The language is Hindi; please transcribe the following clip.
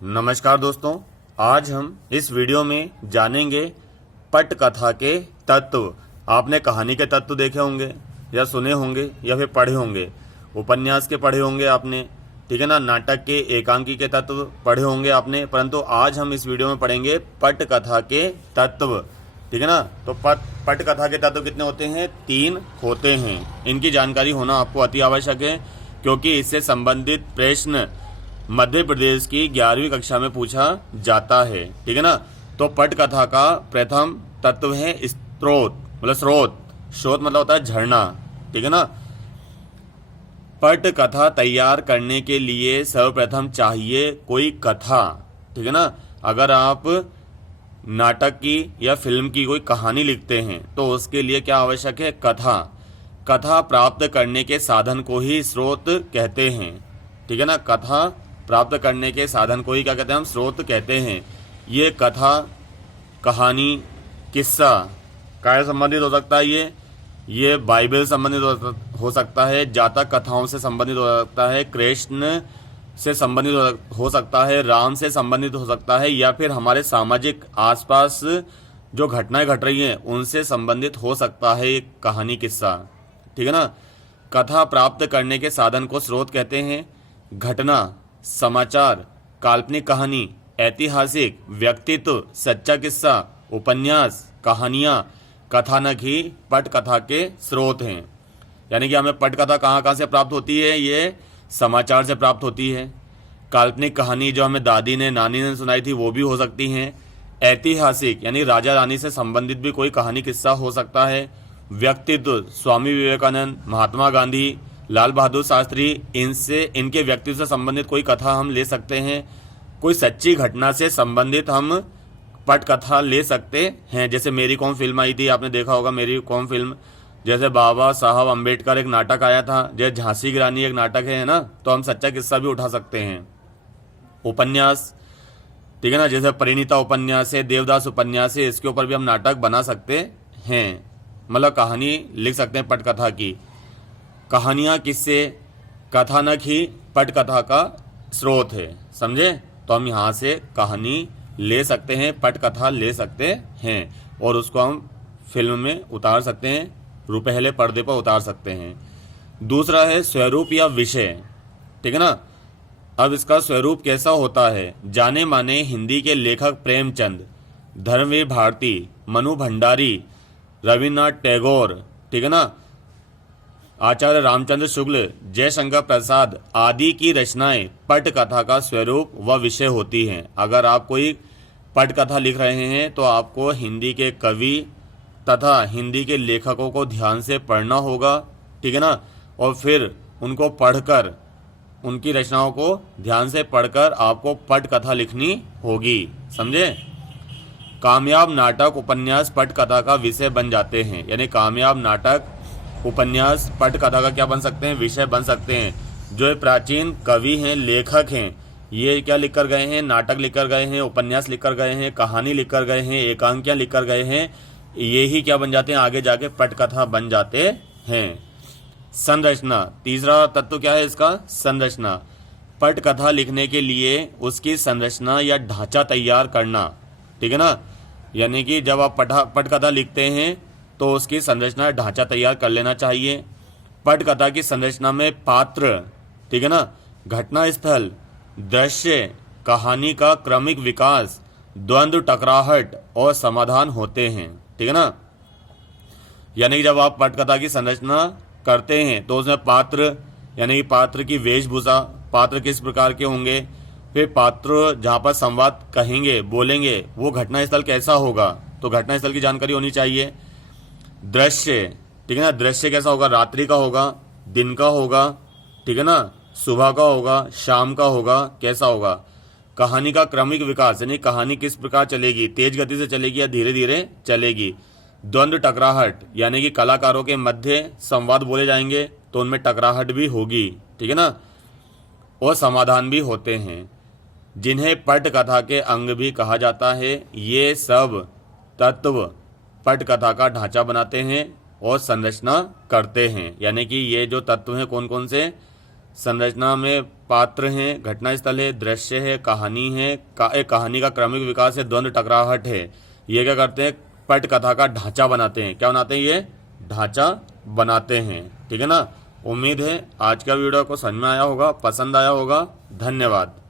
नमस्कार दोस्तों, आज हम इस वीडियो में जानेंगे पटकथा के तत्व। आपने कहानी के तत्व देखे होंगे या सुने होंगे या फिर पढ़े होंगे, उपन्यास के पढ़े होंगे आपने, ठीक है ना। नाटक के एकांकी के तत्व पढ़े होंगे आपने, परंतु आज हम इस वीडियो में पढ़ेंगे पटकथा के तत्व, ठीक है ना। तो पटकथा के तत्व कितने होते हैं? 3 होते हैं। इनकी जानकारी होना आपको अति आवश्यक है, क्योंकि इससे संबंधित प्रश्न मध्य प्रदेश की 11वीं कक्षा में पूछा जाता है, ठीक है ना। तो पटकथा का प्रथम तत्व है स्रोत, मतलब स्रोत मतलब होता है झरना, ठीक है ना। पटकथा तैयार करने के लिए सर्वप्रथम चाहिए कोई कथा, ठीक है ना। अगर आप नाटक की या फिल्म की कोई कहानी लिखते हैं तो उसके लिए क्या आवश्यक है? कथा प्राप्त करने के साधन को ही स्रोत कहते हैं, ठीक है ना। कथा प्राप्त करने के साधन को ही क्या कहते हैं? हम स्रोत कहते हैं। ये कथा, कहानी, किस्सा क्या संबंधित हो सकता है? ये बाइबल संबंधित हो सकता है, जातक कथाओं से संबंधित हो सकता है, कृष्ण से संबंधित हो सकता है, राम से संबंधित हो सकता है, या फिर हमारे सामाजिक आसपास जो घटनाएं घट रही हैं उनसे संबंधित हो सकता है एक कहानी, किस्सा, ठीक है ना। कथा प्राप्त करने के साधन को स्रोत कहते हैं। घटना, समाचार, काल्पनिक कहानी, ऐतिहासिक, व्यक्तित्व, सच्चा किस्सा, उपन्यास, कहानियां, कथानक ही पटकथा के स्रोत हैं। यानी कि हमें पटकथा कहाँ कहाँ से प्राप्त होती है? ये समाचार से प्राप्त होती है। काल्पनिक कहानी जो हमें दादी ने, नानी ने सुनाई थी, वो भी हो सकती हैं। ऐतिहासिक यानी राजा रानी से संबंधित भी कोई कहानी किस्सा हो सकता है। व्यक्तित्व, स्वामी विवेकानंद, महात्मा गांधी, लाल बहादुर शास्त्री, इनके व्यक्तित्व से संबंधित कोई कथा हम ले सकते हैं। कोई सच्ची घटना से संबंधित हम पटकथा ले सकते हैं। जैसे मेरी कॉम फिल्म आई थी, आपने देखा होगा मेरी कॉम फिल्म। जैसे बाबा साहब अम्बेडकर एक नाटक आया था, जैसे झांसी की रानी एक नाटक है ना, तो हम सच्चा किस्सा भी उठा सकते हैं। उपन्यास, ठीक है ना, जैसे परिणीता उपन्यास है, देवदास उपन्यास है, इसके ऊपर भी हम नाटक बना सकते हैं, मतलब कहानी लिख सकते हैं पटकथा की। कहानियां, किस्से, कथानक ही पटकथा का स्रोत है, समझे। तो हम यहाँ से कहानी ले सकते हैं, पटकथा ले सकते हैं, और उसको हम फिल्म में उतार सकते हैं, पहले पर्दे पर उतार सकते हैं। दूसरा है स्वरूप या विषय, ठीक है ना। अब इसका स्वरूप कैसा होता है? जाने माने हिंदी के लेखक प्रेमचंद, धर्मवीर भारती, मनु भंडारी, रविन्द्रनाथ टैगोर, ठीक है ना, आचार्य रामचंद्र शुक्ल, जयशंकर प्रसाद आदि की रचनाएं पटकथा का स्वरूप व विषय होती हैं। अगर आप कोई पटकथा लिख रहे हैं तो आपको हिंदी के कवि तथा हिंदी के लेखकों को ध्यान से पढ़ना होगा, ठीक है ना, और फिर उनको पढ़कर, उनकी रचनाओं को ध्यान से पढ़कर आपको पटकथा लिखनी होगी, समझे। कामयाब नाटक, उपन्यास पटकथा का विषय बन जाते हैं। यानी कामयाब नाटक, उपन्यास पटकथा का क्या बन सकते हैं? विषय बन सकते हैं। जो प्राचीन कवि हैं, लेखक हैं, ये क्या लिख कर गए हैं? नाटक लिख कर गए हैं, उपन्यास लिख कर गए हैं, कहानी लिख कर गए हैं, एकांकियां लिख कर गए हैं, ये ही क्या बन जाते हैं? आगे जाके पटकथा बन जाते हैं। संरचना, तीसरा तत्व क्या है इसका? संरचना। पटकथा लिखने के लिए उसकी संरचना या ढांचा तैयार करना, ठीक है ना। यानी कि जब आप पटकथा लिखते हैं तो उसकी संरचना, ढांचा तैयार कर लेना चाहिए। पटकथा की संरचना में पात्र, ठीक है ना, घटना स्थल, दृश्य, कहानी का क्रमिक विकास, द्वंद्व, टकराहट और समाधान होते हैं, ठीक है ना। यानी कि जब आप पटकथा की संरचना करते हैं तो उसमें पात्र, यानी कि पात्र की वेशभूषा, पात्र किस प्रकार के होंगे, फिर पात्र जहाँ पर संवाद कहेंगे, बोलेंगे, वो घटनास्थल कैसा होगा, तो घटनास्थल की जानकारी होनी चाहिए। दृश्य, ठीक है ना, दृश्य कैसा होगा? रात्रि का होगा, दिन का होगा, ठीक है ना, सुबह का होगा, शाम का होगा, कैसा होगा। कहानी का क्रमिक विकास, यानी कहानी किस प्रकार चलेगी, तेज गति से चलेगी या धीरे धीरे चलेगी। द्वंद्व, टकराहट, यानी कि कलाकारों के मध्य संवाद बोले जाएंगे तो उनमें टकराहट भी होगी, ठीक है ना, और समाधान भी होते हैं, जिन्हें पटकथा के अंग भी कहा जाता है। ये सब तत्व पटकथा का ढांचा बनाते हैं और संरचना करते हैं। यानी कि ये जो तत्व हैं कौन कौन से? संरचना में पात्र हैं, घटना स्थल है, दृश्य है, कहानी है, एक कहानी का क्रमिक विकास है, द्वंद्व टकराहट है। ये क्या करते हैं, पट कथा का ढांचा बनाते हैं। क्या बनाते हैं, ये ढांचा बनाते हैं। ठीक है ना। उम्मीद है आज का वीडियो को समझ में आया होगा, पसंद आया होगा। धन्यवाद।